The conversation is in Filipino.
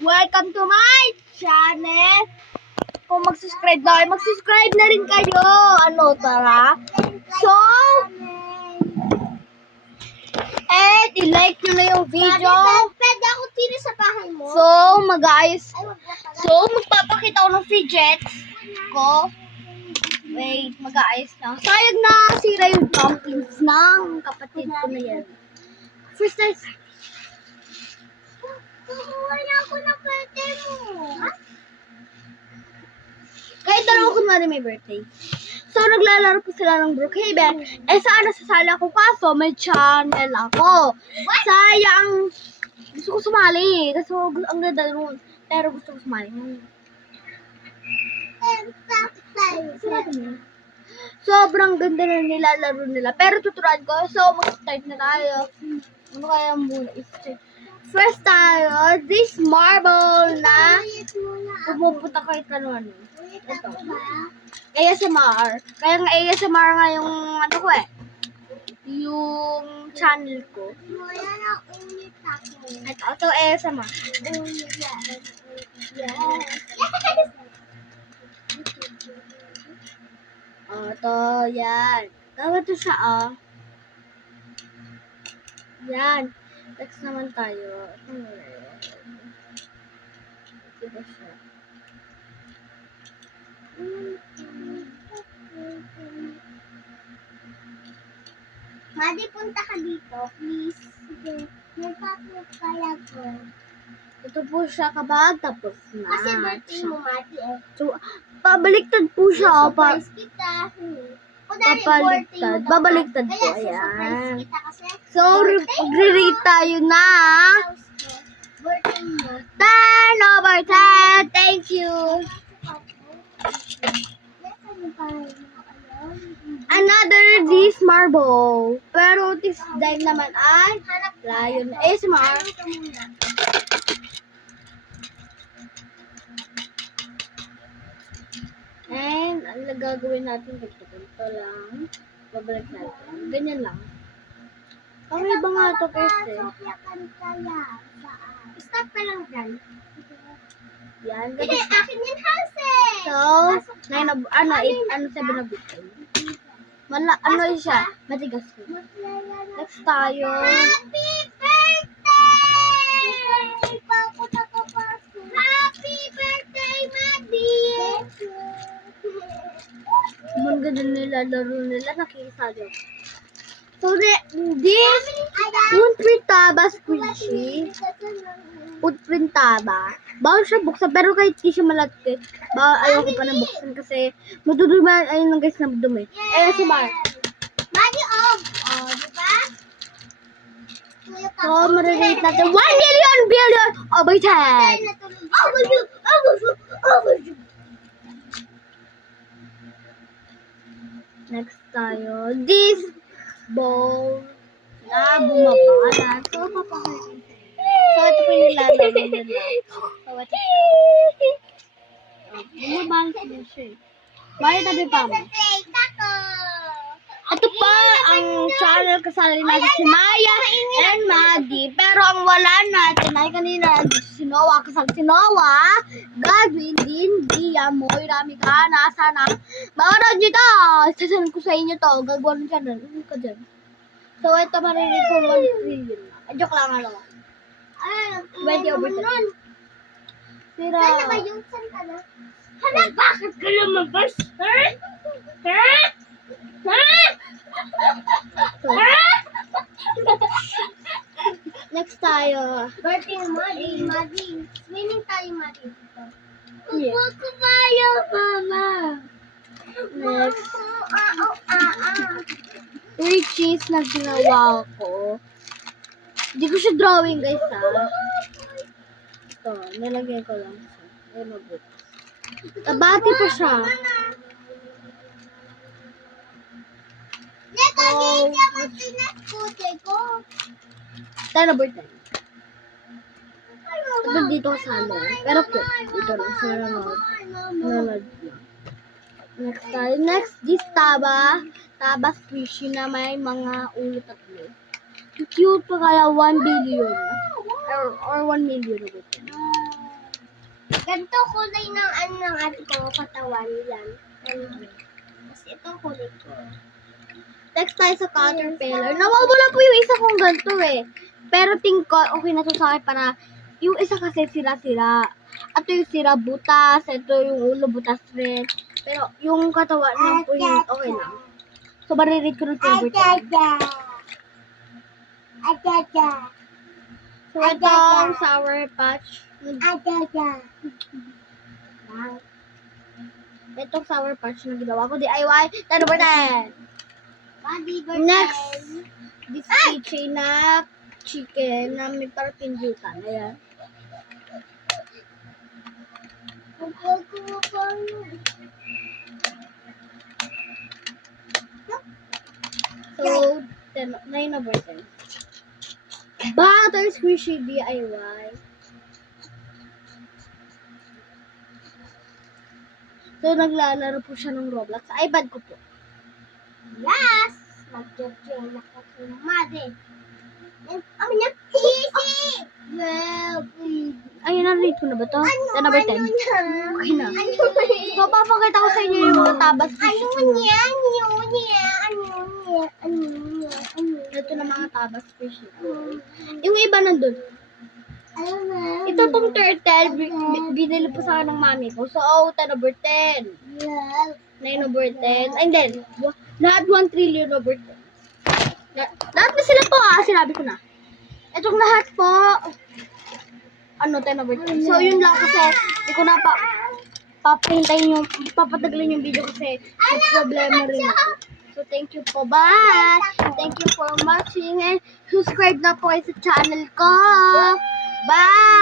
Welcome to my channel. Kung mag-subscribe na rin kayo. Ano, tara? So, i-like nyo na yung video. Pwede ako tira sa bahay mo? So, magpapakita ako ng fidgets ko. Wait, mag-aayos na. Sayang na sira yung pumpkins ng kapatid ko na yan. First time. Kukuha na ako ng birthday mo. Kahit dalawa kunwari may birthday. So, naglalaro po sila ng Brookhaven. Sana sasali ako kaso may channel ako. Sayang. Gusto ko sumali. Kasi ang ganda nun. Pero gusto ko sumali. Sobrang ganda na nilalaro nila. Pero tuturuan ko. So, mag-start na tayo. Ano kaya muna i-start? First tayo, this marble na pumupunta kahit ano. Ito. ASMR. Kaya nga ASMR nga yung ano ko yung channel ko. Wala na ulit ako. Ito ASMR. Ito, yan. Tawag ito siya, Yan. Next naman tayo. Diba siya? Madi, punta ka dito, please. Sige, nagpapakaya ko. Ito po siya kapag tapos na. Kasi birthday mo, Madi, So, pabaliktad po siya. Surprise kita. Kunwari, birthday mo daw. Babaliktad po. Kaya Ayan. surprise kita kasi So, re-rate tayo na. birthday mo. 10 over 10. Thank you. Another this marble. Pero this dahil naman ay lion ASMR. And ang gagawin natin ganito lang. Babalik natin. Ganyan lang. Okay ba nga ito kasi? Stop ka lang dyan. Yan. Hindi, Ganito. akin yan, Hase. So, 7 na bitin. Ano siya? Matigas ko. Next tayo. Happy birthday! Happy birthday, Madi! Ang ganda nila, laro nila, nakikisali ako. So, this footprint taba squishy. Footprint taba. Bawal siya buksan, pero kahit di siya malagkit, ayaw ko pa na buksan kasi madudumi, ayun lang guys, nadumi. Si Mark. Madi, diba? So, marirate natin 1 million billion over 10. Next tayo, this ball na bumabalan. So, papakita. So, ito po yung nilalaro nila. So, ito siya. Bumabalan na siya. Bakit tabi pa mo? Ito pa ang channel kasali natin si Maya and Maggie. Pero ang wala natin ay kanina si Noah. Kasali si Noah, Godwin, Din, Dia, Moira, Mika, Sana. Manood nyo to! Sasabihin ko sa inyo to. Gagawa ng channel. Ano ka dyan? So, ito marinig ko 1 trillion. Joke lang, ano. 20 over 10. Sira. Sana ba yung san ka na? Hala, bakit ka lumabas? Ha? Ha? Ha? Next tayo. Birthday mo, Madi. Swimming tayo, Madi. Yeah. Huwag ko kayo, Mama. Next. Ah. Richies na ginawa ko. Hindi ko siya drawing, guys, Ito, nilagay ko lang siya. Ay, mabuti. Tabati pa siya. Nakagay ka mo pinaskutin ko. Tayo birthday. Ito dito kasama. Pero cute. Dito lang sa nanonood na. Next tayo. Next, this taba. Taba squishy na may mga ulo tatlo. Cute pa kaya 1 billion. Or 1 million. Ganito kulay ng ano ng ate ko, katawan yan. Tapos ito kulay ko. Next tayo sa caterpillar. Nawawala po yung isa kong ganito eh. Pero tingin ko, okay na to sa akin para yung isa kasi sira-sira. Ito yung sira butas, ito yung ulo butas rin. Pero yung katawan lang po yung okay lang. So, mariread ko ng favorite ko. So, itong Sour Patch. Itong Sour Patch na ginawa ko, DIY. Ano ba na? Next, this keychain na chicken na may parang pindutan. Ayan. So, 9 over 10. Butter squishy DIY. So, naglalaro po siya ng Roblox. Sa iPad ko po. Yes! Mag-join ako kung mali. Ang niya, easy! Well, Ayun, na-rate ko na ba to? 10 over 10. Okay na. Ano So, papakita ko sa inyo yung mga tabas. niya? Ito na mga tabas fish. Yung iba nandun. Ito pong turtle, binili po sa akin ng mami ko. So, 10 over 10. 9 over 10. And then, lahat 1 trillion over 10. Lahat na sila po sinabi ko na. Itong lahat po, 10 over 10. So, yun lang kasi, hindi ko na papahintayin yung, papatagalin yung video kasi may problema rin ako. So, thank you po. Bye! Thank you for watching and subscribe na po kayo sa channel ko. Bye!